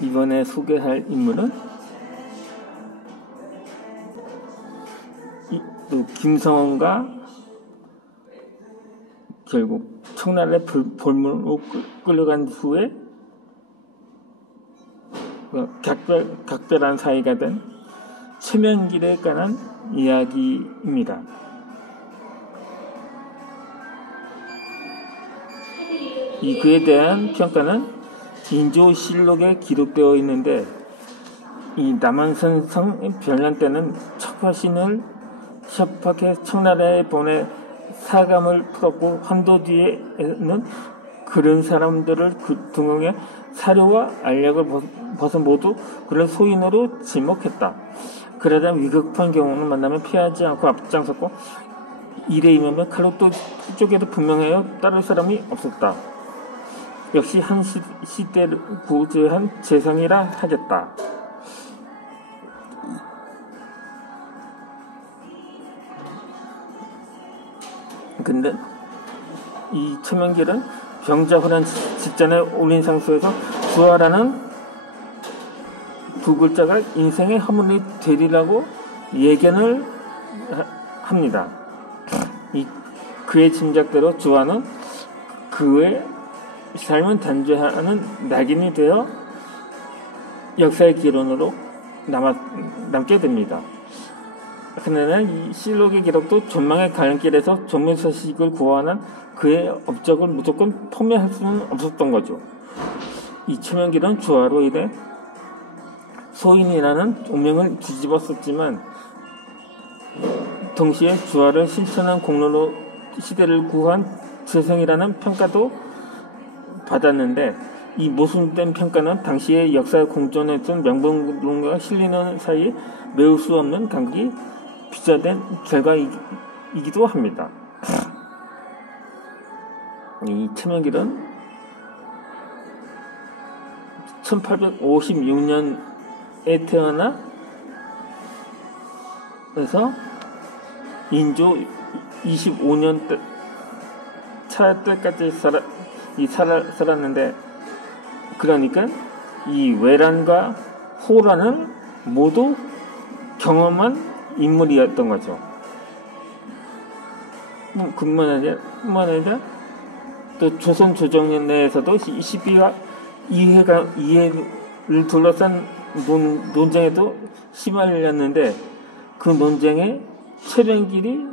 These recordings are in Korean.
이번에 소개할 인물은 또 김성원과 결국 청나라의 볼모로 끌려간 후에 각별한 사이가 된 최명길에 관한 이야기입니다. 이 그에 대한 평가는 인조실록에 기록되어 있는데, 이 남한산성 변란 때는 척화신을 협박해 청나라에 보내 사감을 풀었고, 환도 뒤에는 그런 사람들을 등용해 사료와 알약을 벗어 모두 그를 소인으로 지목했다. 그러다 위급한 경우는 만나면 피하지 않고 앞장섰고, 일에 임하면 칼로 또 쪼개도 분명하여 따를 사람이 없었다. 역시 한 시대를 구제한 재상이라 하겠다. 근데 이 최명길은 병자호란 직전에 올린 상소에서 주하라는 두 글자가 인생의 허물이 되리라고 예견을 합니다. 그의 짐작대로 주하는 그의 삶은 단죄하는 낙인이 되어 역사의 기론으로 남게 됩니다. 그러나 이 실록의 기록도 전망의 가는길에서 종묘서식을 구하는 그의 업적을 무조건 포기할 수는 없었던 거죠. 이 최명길은 주하로 인해 소인이라는 오명을 뒤집었었지만, 동시에 주하를 실천한 공로로 시대를 구한 재성이라는 평가도 받았는데, 이 모순된 평가는 당시의 역사에 공존했던 명분론과 실리는 사이에 메울 수 없는 간극이 빚어낸 결과이기도 합니다. 이 최명길은 1856년에 태어나 그래서 인조 25년 차 때까지 살았는데, 그러니까 이 외란과 호란을 모두 경험한 인물이었던 거죠. 뿐만 아니라 또 조선 조정년 내에서도 시비와 이해를 둘러싼 논쟁에도 휘말렸는데, 그 논쟁에 최명길이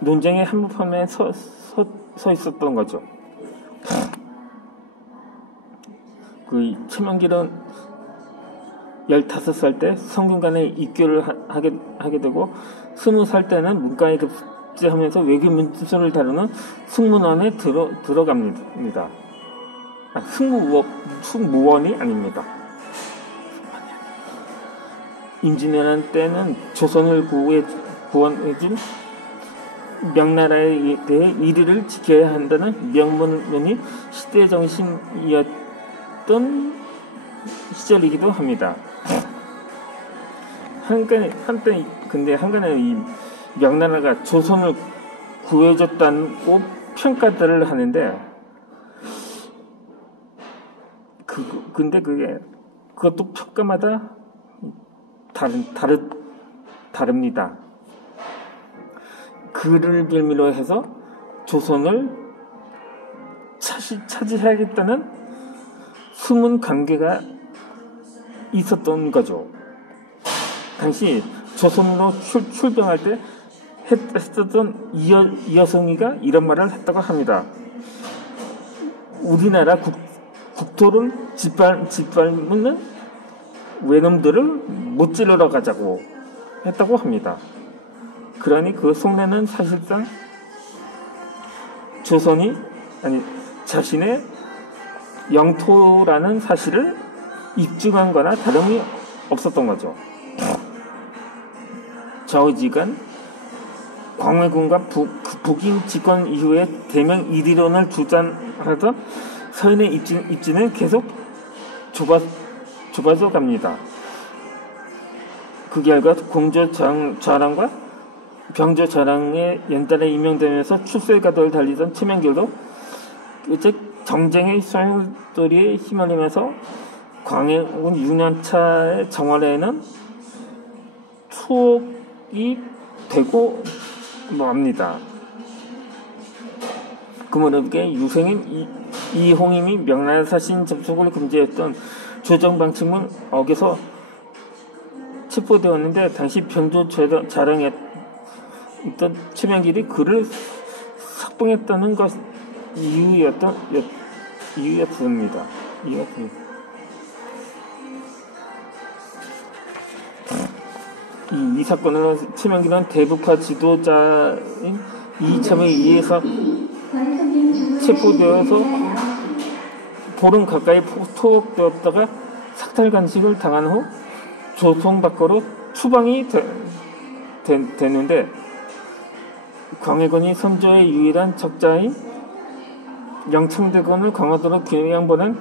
논쟁의 한복판에 서 있었던 거죠. 그 최명길은 15살 때 성균관에 입교를 하게 되고, 20살 때는 문과에 급제하면서 외교 문서를 다루는 승무원에 들어갑니다. 승무원이 아닙니다. 임진왜란 때는 조선을 구원해준 명나라에 대해 이리를 지켜야 한다는 명분론이 시대 정신이었던 시절이기도 합니다. 한간에 이 명나라가 조선을 구해줬다고 평가들을 하는데, 근데 그것도 평가마다 다릅니다. 그를 빌미로 해서 조선을 차지해야겠다는 숨은 관계가 있었던 거죠. 당시 조선으로 출병할 때 했었던 이여성이가 이런 말을 했다고 합니다. 우리나라 국토를 짓밟는 외놈들을 못 찌르러 가자고 했다고 합니다. 그러니 그 속내는 사실상 조선이 자신의 영토라는 사실을 입증한 거나 다름이 없었던 거죠. 좌우지간 광해군과 북인 집권 이후에 대명 이리론을 주장하던 서인의 입지는 계속 좁아져 갑니다. 그 결과 공조좌랑과 병조좌랑에 연달아 임명되면서 출세가도를 달리던 최명길도 즉 정쟁의 소용돌이에 휘말리면서 광해군 6년차의 정월에는 추억이 되고 맙니다. 그무렵에 유생인 이홍임이 명나라 사신 접속을 금지했던 조정방침을 어겨서 체포되었는데 당시 변조 자랑했던 최명길이 그를 석봉했다는 것 이유였습니다. 이 사건으로 최명길은 대북파 지도자인 이참에 의해서 체포되어서 보름 가까이 투옥되었다가 삭탈 간식을 당한 후 조송 밖으로 추방이 되는데 광해군이 선조의 유일한 적자인 영창대군을 강화도로 귀양보낸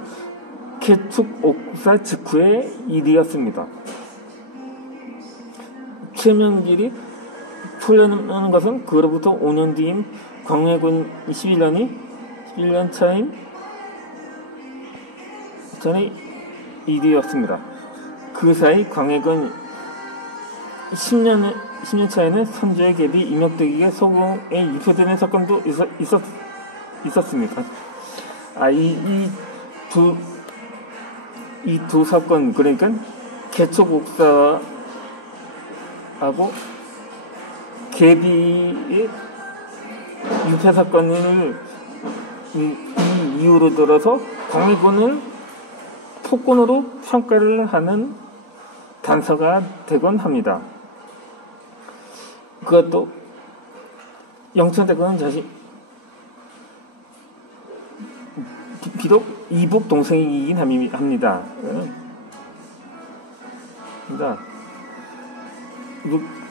개축옥사 직후의 일이었습니다. 최명길이 풀려나는 것은 그로부터 5년 뒤인 광해군 11년 차인 전의 일이었습니다. 그 사이 광해군 10년 차에는 선조의 계비 임혁덕에게 소공에 유폐되는 사건도 있었습니다. 이 두 사건, 그러니까 개척옥사하고 계비의 유폐 사건을 이 이유로 들어서 광해군을 폭군으로 평가를 하는 단서가 되곤 합니다. 그것도 영창대군은 비록 이복 동생이긴 합니다. 그러니까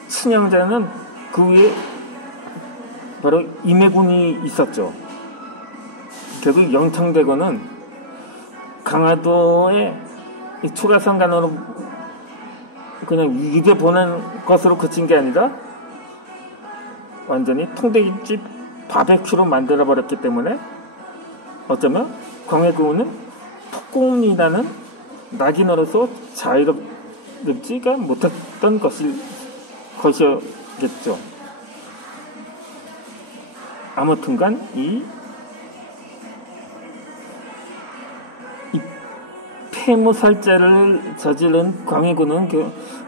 친양자는 그 위에 바로 임해군이 있었죠. 결국 영창대군은 강화도의 추가상간으로 그냥 입에 보낸 것으로 그친 게 아니라 완전히 통대김집 바베큐로 만들어버렸기 때문에 어쩌면 광해군은 폭군이라는 낙인으로서 자유롭지가 못했던 것이었겠죠. 아무튼간 이 폐무살죄를 저지른 광해군은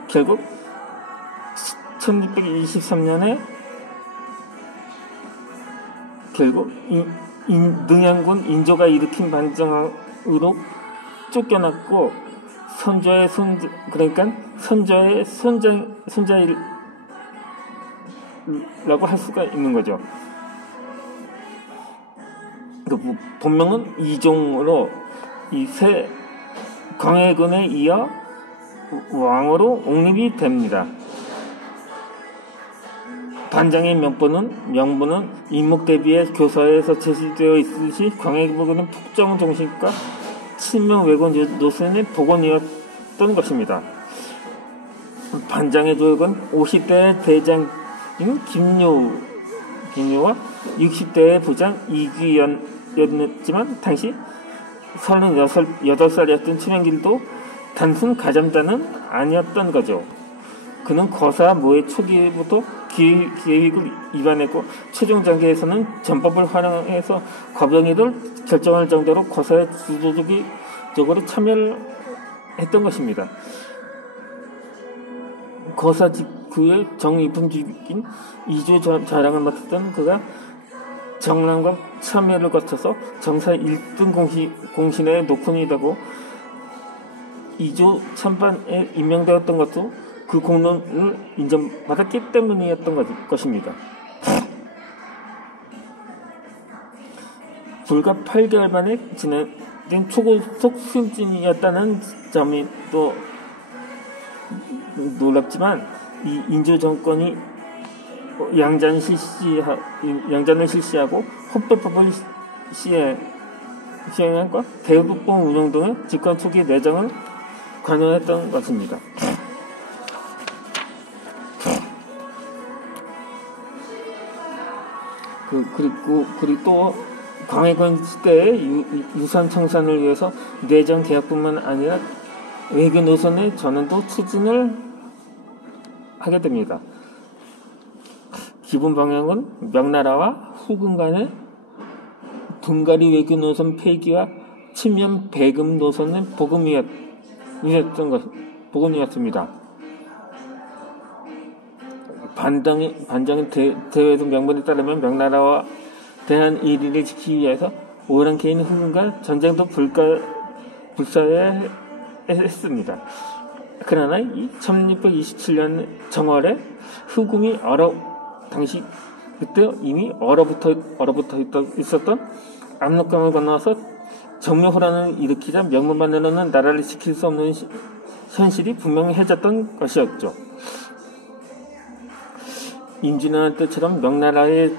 결국 1623년에 결국 능양군 인조가 일으킨 반정으로 쫓겨났고 선조의 손자라고 할 수가 있는 거죠. 본명은 이종으로 이 새 광해군에 이어 왕으로 옹립이 됩니다. 반장의 명부는 인목대비의 교서에서 제시되어 있듯이 광해군은 특정 정신과 친명 왜군 노선의 복원이었던 것입니다. 반장의 조역은 50대의 대장인 김유와 60대의 부장 이규연이었지만 당시 38살이었던 최명길도 단순 가점자는 아니었던 거죠. 그는 거사 모의 초기부터 기획을 입안했고 최종 단계에서는 전법을 활용해서 과정위를 결정할 정도로 거사에 주도적으로 참여를 했던 것입니다. 거사 직후에 정입품직인 이조 자랑을 맡았던 그가 정랑과 참여를 거쳐서 정사 1등 공신의 높은이 되고 이조 참반에 임명되었던 것도 그 공로를 인정받았기 때문이었던 것입니다. 불과 8개월 만에 진행된 초고속 승진이었다는 점이 또 놀랍지만 이 인조 정권이 양잔을 실시하고 헌법법을 시행함과 대북본 운영 등의 집권 초기 내정을 관여했던 것입니다. 그리고 또 광해군 시대의 유산 청산을 위해서 내정 개혁뿐만 아니라 외교 노선의 전환도 추진을 하게 됩니다. 기본 방향은 명나라와 후금 간의 둥가리 외교 노선 폐기와 친면 배금 노선의 복음이었습니다. 반정의 대외적 명분에 따르면 명나라와 대한 이의를 지키기 위해서 오랑캐인 후금과 전쟁도 불사해야 했습니다. 그러나 이 1627년 정월에 후금이 당시 그때 이미 얼어붙어 있었던 압록강을 건너서 정묘호란을 일으키자 명분만으로는 나라를 지킬 수 없는 현실이 분명해졌던 것이었죠. 임진왜란 때처럼 명나라의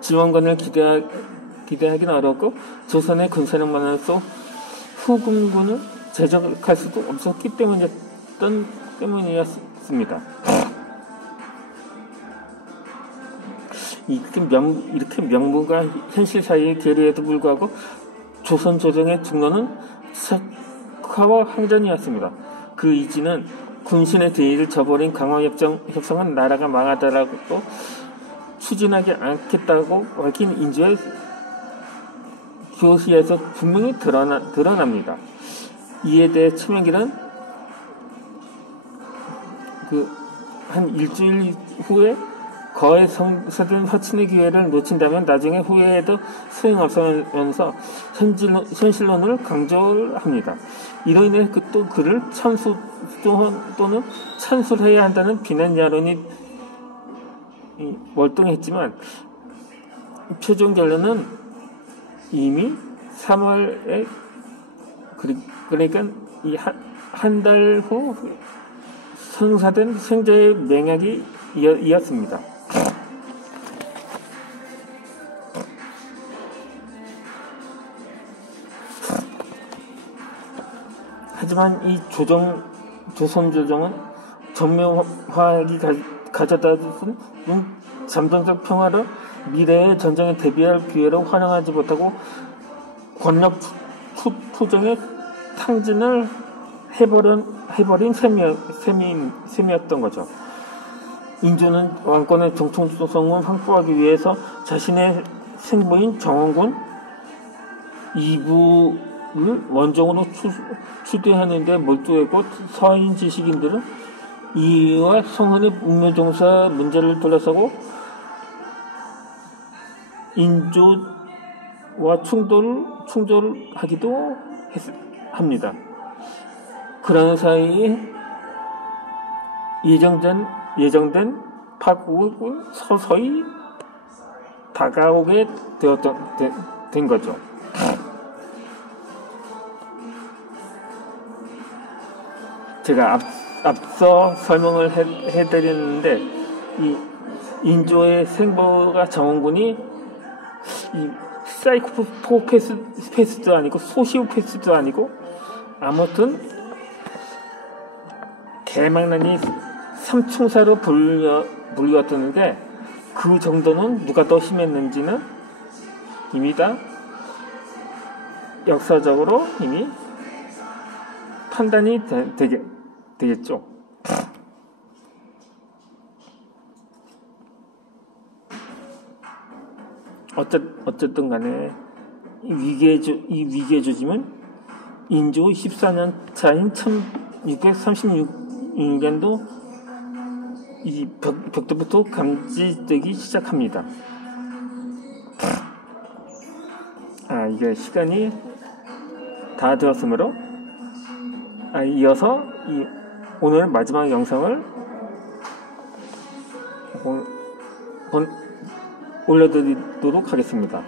지원권을 기대하기는 어렵고 조선의 군사력만으로서 후금군을 제적할 수도 없었기 때문이었습니다. 이렇게 명분과 현실 사이의 괴리에도 불구하고 조선 조정의 중론은 석화와 항전이었습니다. 그 이지는 군신의 대의를 저버린 강화협정은 나라가 망하더라도 추진하지 않겠다고 밝힌 인주의 교시에서 분명히 드러납니다. 이에 대해 최명길은 한 일주일 후에 거의 성사된 화친의 기회를 놓친다면 나중에 후회해도 소용없으면서 현실론을 강조합니다. 이로 인해 또 그를 또는 찬술해야 한다는 비난 여론이 월동했지만 최종 결론은 이미 3월에 그러니까 이 한 달 후 성사된 생자의 맹약이 이었습니다. 하지만 이 조선 조정은 전면화학이 가져다 준 잠정적 평화를 미래의 전쟁에 대비할 기회로 활용하지 못하고 권력 투정에 탕진을 해버린 셈이었던 거죠. 인조는 왕권의 정통성을 확보하기 위해서 자신의 생부인 정원군 이부를 원정으로 추대하는 데 몰두했고 서인 지식인들은 이와 성은의 운명종사 문제를 둘러싸고 인조와 충돌하기도 합니다. 그러는 사이에 예정된 파국은 서서히 다가오게 된 거죠. 제가 앞서 설명을 해드렸는데 이 인조의 생보가 정원군이 이 사이코패스도 아니고 소시오패스도 아니고 아무튼 개망난이 삼총사로 불렸었는데 그 정도는 누가 더 심했는지는 이미 다 역사적으로 이미 판단이 되겠죠. 어쨌든 간에 이 위기의 조짐은 인조 14년 차인 1636년도 이 벽도부터 감지되기 시작합니다. 이게 시간이 다 되었으므로 이어서 오늘 마지막 영상을 올려드리도록 하겠습니다.